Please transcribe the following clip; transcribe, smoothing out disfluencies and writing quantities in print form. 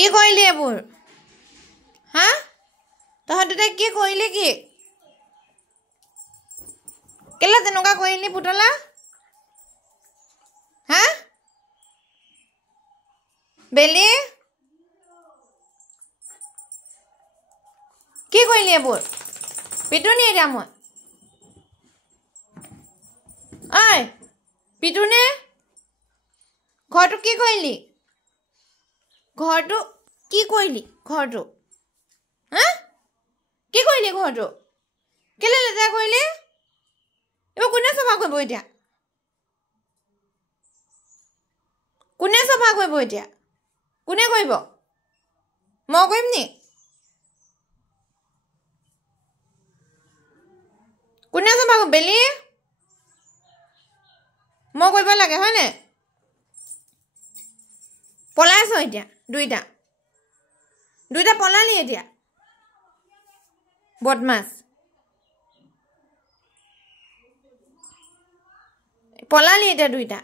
কি কৰিলি এইবোৰ হা তহঁতে কি কৰিলি কি কেলে তেনেকুৱা কৰিলি পুতলা হা বেলি কি কৰিলি এইবোৰ পিটুনি এতিয়া মই ঐ পিটুনে ঘৰটো কি কৰিলি ঘৰটো কি কৰিলি ঘৰটো হা কি কৰিলি ঘৰটো কেলে লেতেৰা কৰিলি এইবোৰ কোনে চাফা কৰিব এতিয়া কোনে চাফা কৰিব এতিয়া কোনে কৰিব মই কৰিম নি কোনে চাফা কৰিব বেলি মই কৰিব লাগে হয়নে পলাইছ এতিয়া দুইটা পলালি এতিয়া বদমাছ পলালি এতিয়া দুইটা